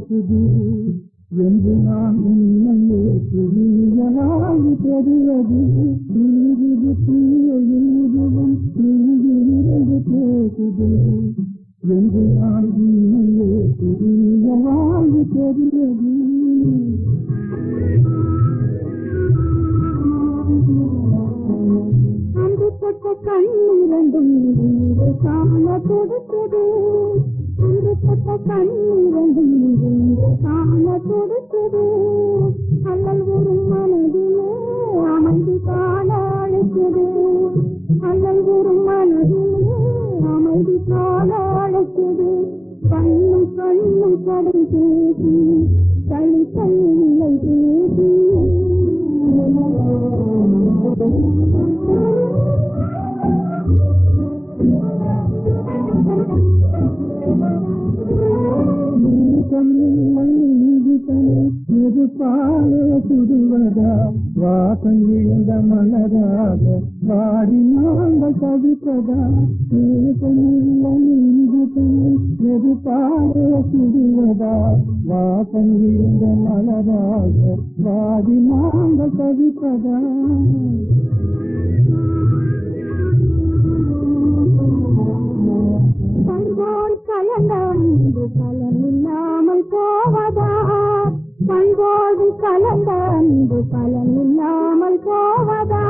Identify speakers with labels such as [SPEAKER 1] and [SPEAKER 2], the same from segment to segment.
[SPEAKER 1] கேட்டு என்று கண்ணும் கடல் பேசி தளி தள்ளை பேசி இது அன்பு பலனில்லாமல் போவதா? பண்போடு கலந்த அன்பு பலனில்லாமல் போவதா?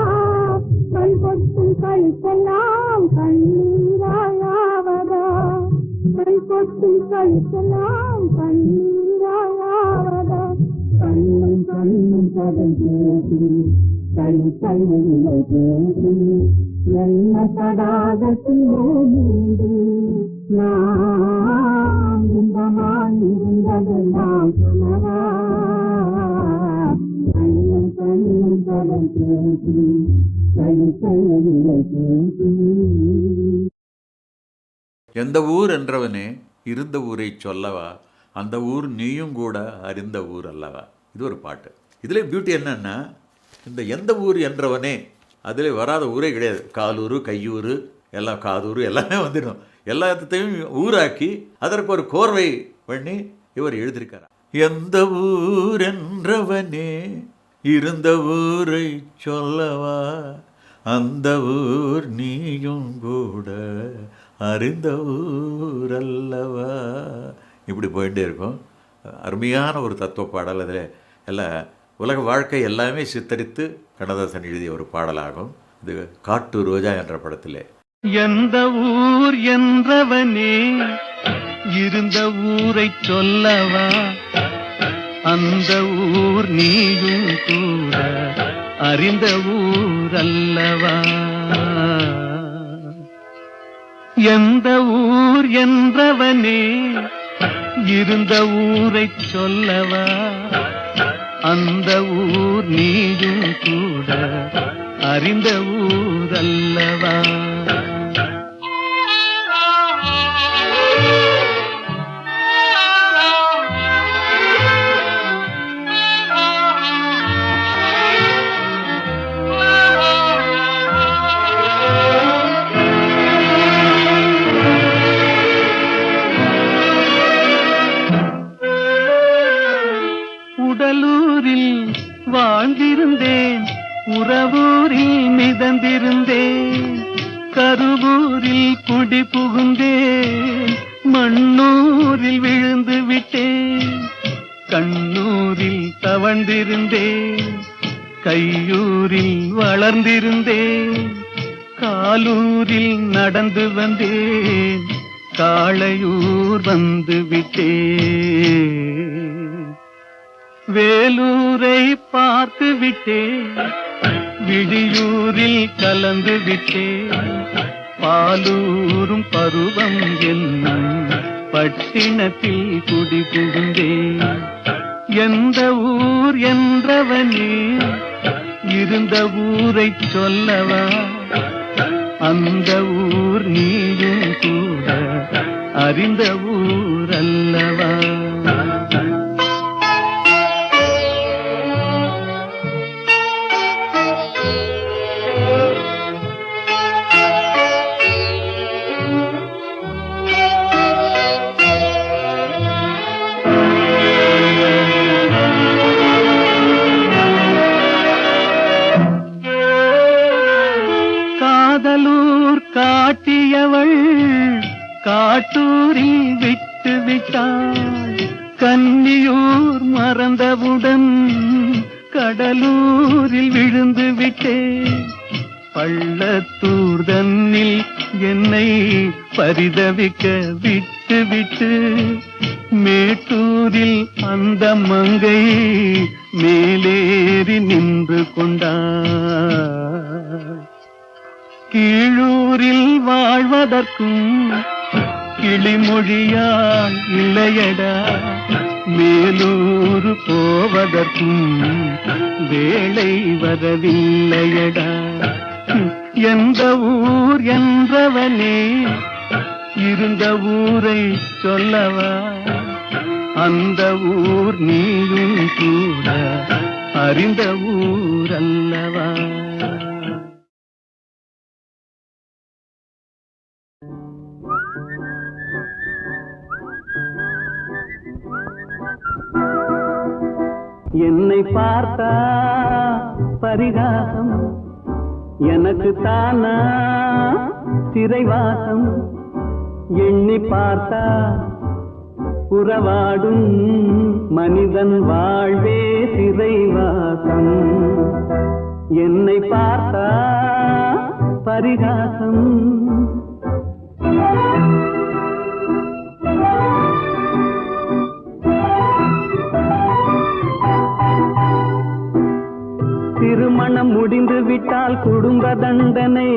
[SPEAKER 1] கண் கொட்டும் கழித்தெல்லாம் கண்ணீராயாவதா? கண் கொட்டும் கழித்தெல்லாம் கண்ணீராயாவதா? கண்ணும் கண்ணும் கதை பேசி கை கையில்லை பேசி என்ன தடாகத்தில் நீண்டு நான் இன்பமாய் இருந்ததெல்லாம் சொல்லவா பேசி கை பேசி
[SPEAKER 2] எந்த ஊர் என்றவனே இருந்த ஊரை சொல்லவா அந்த ஊர் நீயும் கூட அறிந்த ஊர் அல்லவா? இது ஒரு பாட்டு. இதில் பியூட்டி என்னன்னா இந்த எந்த ஊர் என்றவனே அதில் வராத ஊரே கிடையாது. காலூர் கையூர் எல்லாம் காதூர் எல்லாமே வந்துடும். எல்லாத்தையும் ஊராக்கி அதற்கு ஒரு கோர்வை பண்ணி இவர் எழுதியிருக்கார்? எந்த ஊர் என்றவனே இருந்த ஊரை சொல்லவா? அந்த ஊர் நீயும் கூட அறிந்த ஊர் அல்லவா? இப்படி போயிட்டே இருக்கும். அருமையான ஒரு தத்துவ பாடல். அதில் எல்லாம் உலக வாழ்க்கை எல்லாமே சித்தரித்து கண்ணதாசன் எழுதிய ஒரு பாடலாகும். இது காட்டு ரோஜா என்ற படத்திலே.
[SPEAKER 3] எந்த ஊர் என்றவனே? இருந்த ஊரை சொல்லவா? அந்த ஊர் நீயும் கூட அறிந்த ஊர் அல்லவா? எந்த ஊர் என்றவனே? இருந்த ஊரை சொல்லவா? அந்த ஊர் நீயும் கூட அறிந்த ஊர் அல்லவா? பருவம் பட்டினத்தில் குடி புகுந்தே எந்த ஊர் என்றவனே இருந்த ஊரை சொல்லவா? அந்த ஊர் நீயும் கூட அறிந்த ஊர் காட்டூரி விட்டு விட்டாள் கன்னியூர் மறந்தவுடன் கடலூரில் விழுந்து விட்டேன். பள்ளத்தூர் தன்னில் என்னை பரிதவிக்க விட்டு விட்டு மேட்டூரில் அந்த மங்கை மேலேறி நின்று கொண்டாள் கீழூரில் வாழ்வதற்கும் கிளிமொழியால் இல்லையடா. மேலூர் போவதற்கும் வேலை வரவில்லையடா. எந்த ஊர் என்றவனே இருந்த ஊரை சொல்லவா? அந்த ஊர் நீயும் கூட அறிந்த ஊர் அல்லவா? பார்த்தா பரிகாசம். எனக்கு தானா சிறைவாசம். எண்ணி பார்த்தா புறவாடும் மனிதன் வாழ்வே சிறைவாசம். என்னை பார்த்தா பரிகாசம். தண்டனை.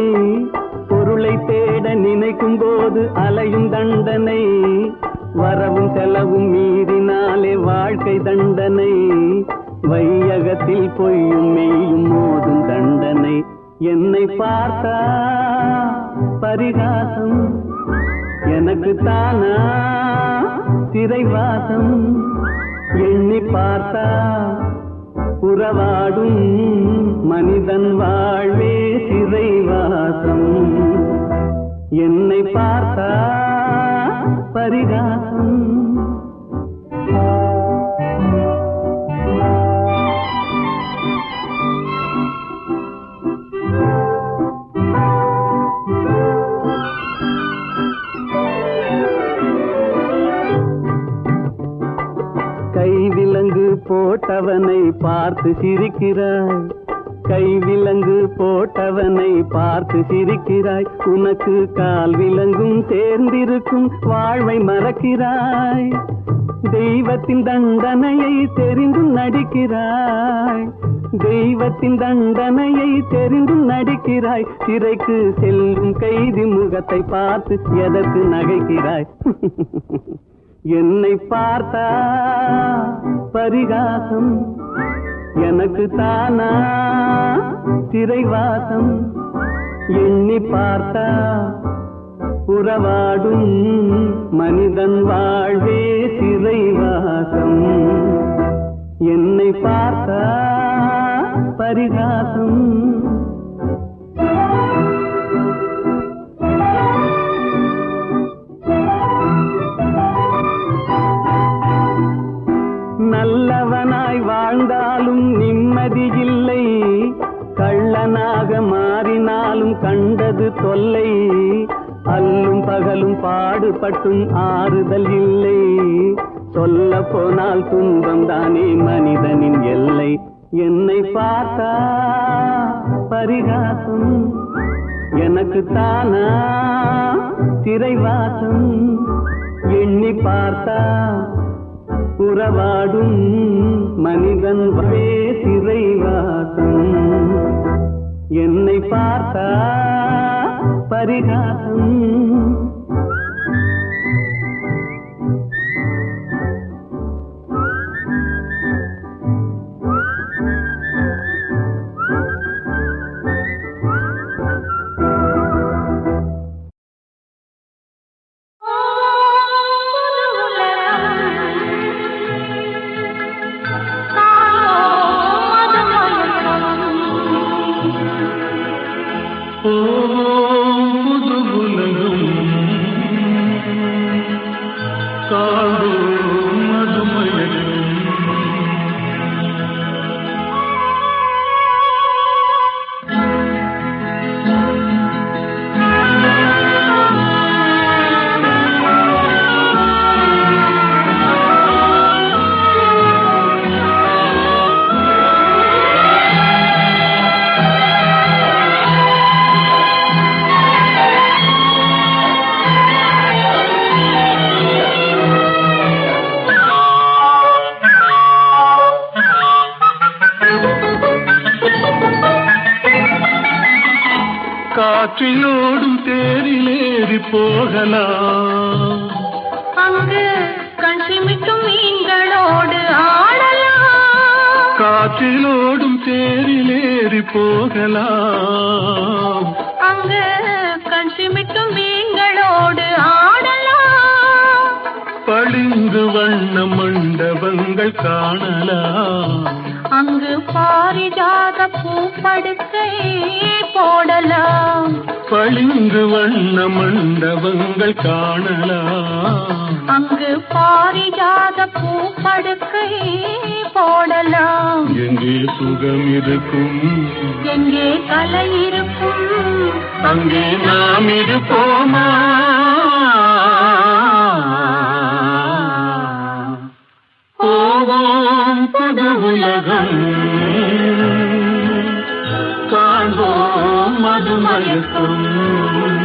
[SPEAKER 3] பொருளை தேட நினைக்கும் போது அலையும் தண்டனை. வரவும் செலவும் மீறினாலே வாழ்க்கை தண்டனை. வையகத்தில் பொய்யும் மெய்யும் மோதும் தண்டனை. என்னை பார்த்தா பரிகாசம். எனக்கு தானா சிறைவாசம். எண்ணி பார்த்தா உறவாடும் மனிதன் வாழ்வே சிறைவாசம். என்னை பார்த்தா பரிகாசம். பார்த்து சிரிக்கிறாய். உனக்கு கால் விலங்கும் சேர்ந்திருக்கும் வாழ்வை மறக்கிறாய். தெய்வத்தின் தண்டனையை தெரிந்து நடிக்கிறாய். தெய்வத்தின் தண்டனையை தெரிந்து நடிக்கிறாய். சிறைக்கு செல்லும் கைதி முகத்தை பார்த்து எதற்கு நகைக்கிறாய்? என்னை பார்த்தா பரிகாசம் எனக்கு தானா சிறைவாசம் எண்ணி பார்த்தா உறவாடும் மனிதன் வாழ்வே சிறைவாசம். என்னை பார்த்தா பரிகாசம். நல்லவனாய் வாழ்ந்த மாறினாலும் கண்டது தொல்லை. அல்லும் பகலும் பாடுபட்டும் ஆறுதல் இல்லை. சொல்ல போனால் துன்பம் தானே மனிதனின் எல்லை. என்னை பார்த்தா பரிகாசம் எனக்கு தானா சிறைவாசம். எண்ணி பார்த்தா உறவாடும் மனிதன் சிறைவாசம். என்னை பார்த்தா பரிகாசம்
[SPEAKER 4] போகலாம்
[SPEAKER 5] அங்கு கண் சிமிட்டும் மீன்களோடு ஆடலாம்.
[SPEAKER 4] காற்றிலோடும் தேரிலேறி போகலாம்.
[SPEAKER 5] அங்கு கண் சிமிட்டும் மீன்களோடு ஆடலாம்.
[SPEAKER 4] பளிங்கு வண்ண மண்டபங்கள் காணலாம்.
[SPEAKER 5] அங்கு பாரிஜாத பூப்படுக்கை போடலாம்.
[SPEAKER 4] பளிங்கு வண்ண மண்டபங்கள் காணலாம்.
[SPEAKER 5] அங்கு பாரிஜாத பூப்படுக்கை போடலாம்.
[SPEAKER 4] எங்கே சுகம் இருக்கும்?
[SPEAKER 5] எங்கே கலை இருக்கும்?
[SPEAKER 4] அங்கே நாம் இருப்போமா? போவோம் புது உலகம். காண்போம் மதுமயக்கம் வெண்புறாவின்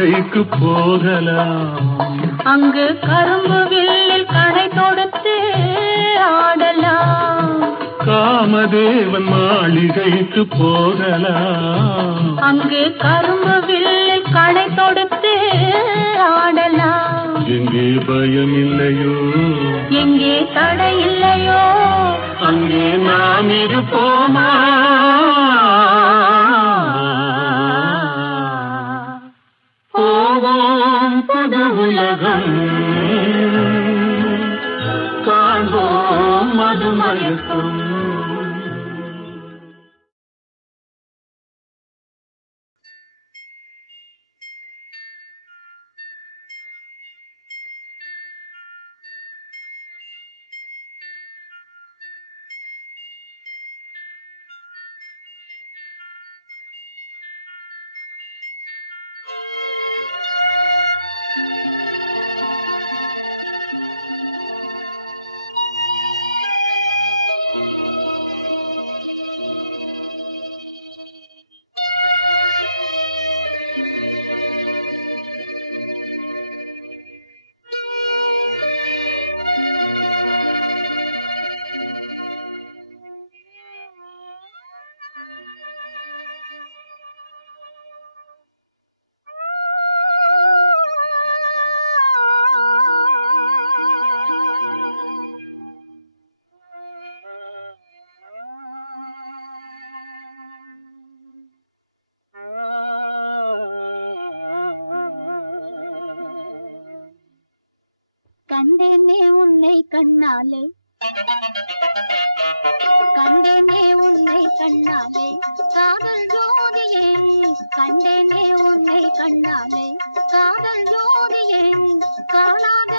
[SPEAKER 4] மாளிகைக்கு போகலாம்.
[SPEAKER 5] அங்கு கரும்பு வில்லில் கடை தொடுத்து ஆடலாம்.
[SPEAKER 4] காமதேவன் மாளிகைக்கு போகலாம்.
[SPEAKER 5] அங்கு கரும்பு வில்லில் கடை தொடுத்து ஆடலாம்.
[SPEAKER 4] எங்கே பயம் இல்லையோ
[SPEAKER 5] எங்கே தடை இல்லையோ
[SPEAKER 4] அங்கே நாம் இருப்போமா? போவோம் புது உலகம் காண்போம் மதுமயக்கம்
[SPEAKER 6] கண்டேனே உன்னை கண்ணாலே. கண்டேனே உன்னை கண்ணாலே. காதல் ஜோதியே கண்டேனே உன்னை கண்ணாலே. காதல் ஜோதியே காணாத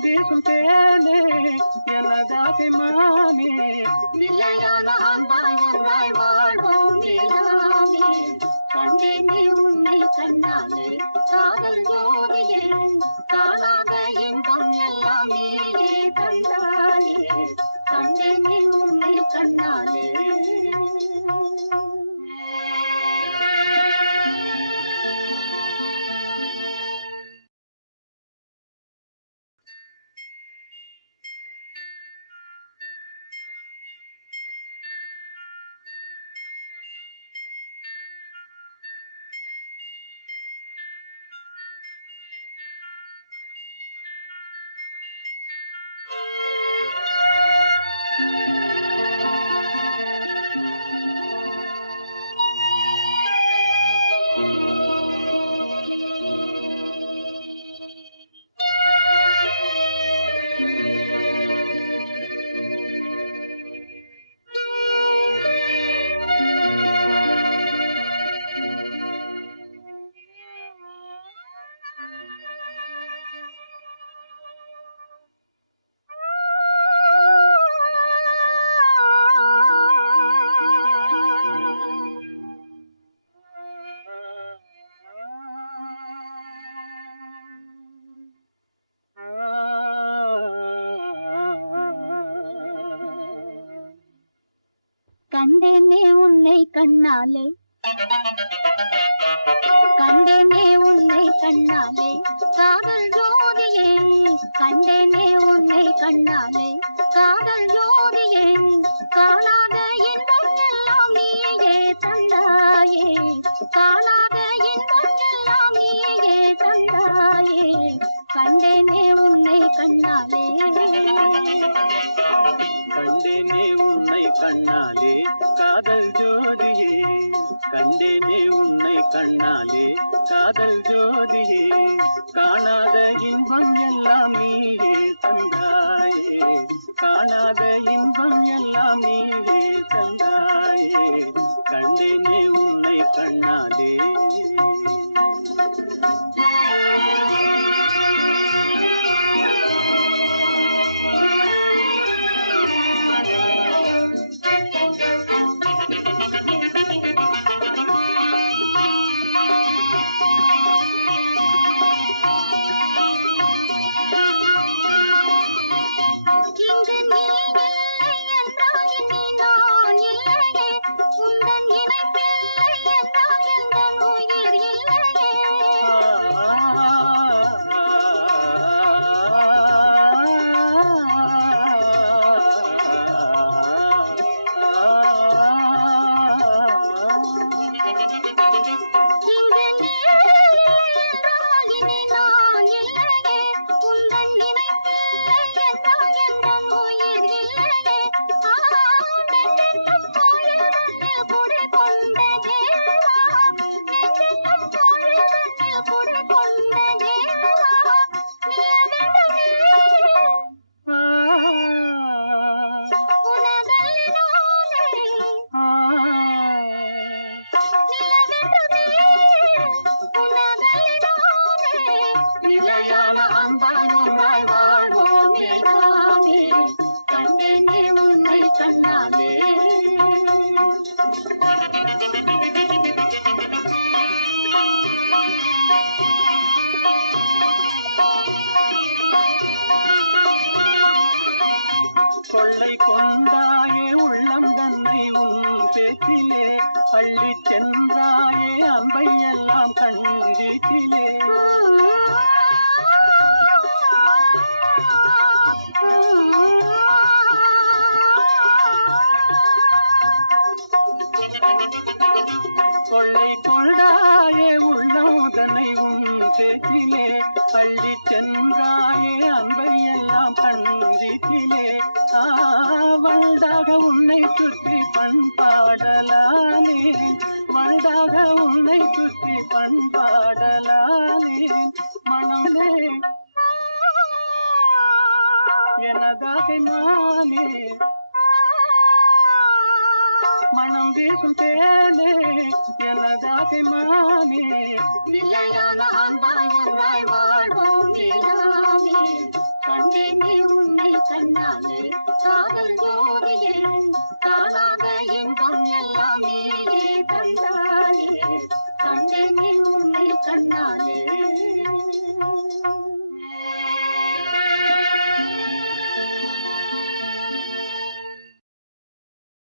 [SPEAKER 6] dentro dele. கண்டேனே உன்னை கண்ணாலே.
[SPEAKER 3] கண்டேனே உன்னை கண்ணாலே. காதல் ஜோதியே கண்டேனே உன்னை கண்ணாலே. காதல் ஜோதி கண்ணாலே
[SPEAKER 6] காதல் ஜோதியே காணாத இன்பம் எல்லாம் நீயே தந்தாயே. காணாத இன்பம் எல்லாம் நீயே தந்தாயே.
[SPEAKER 3] తుదేనే జనజాతి మానే
[SPEAKER 6] నిలయనా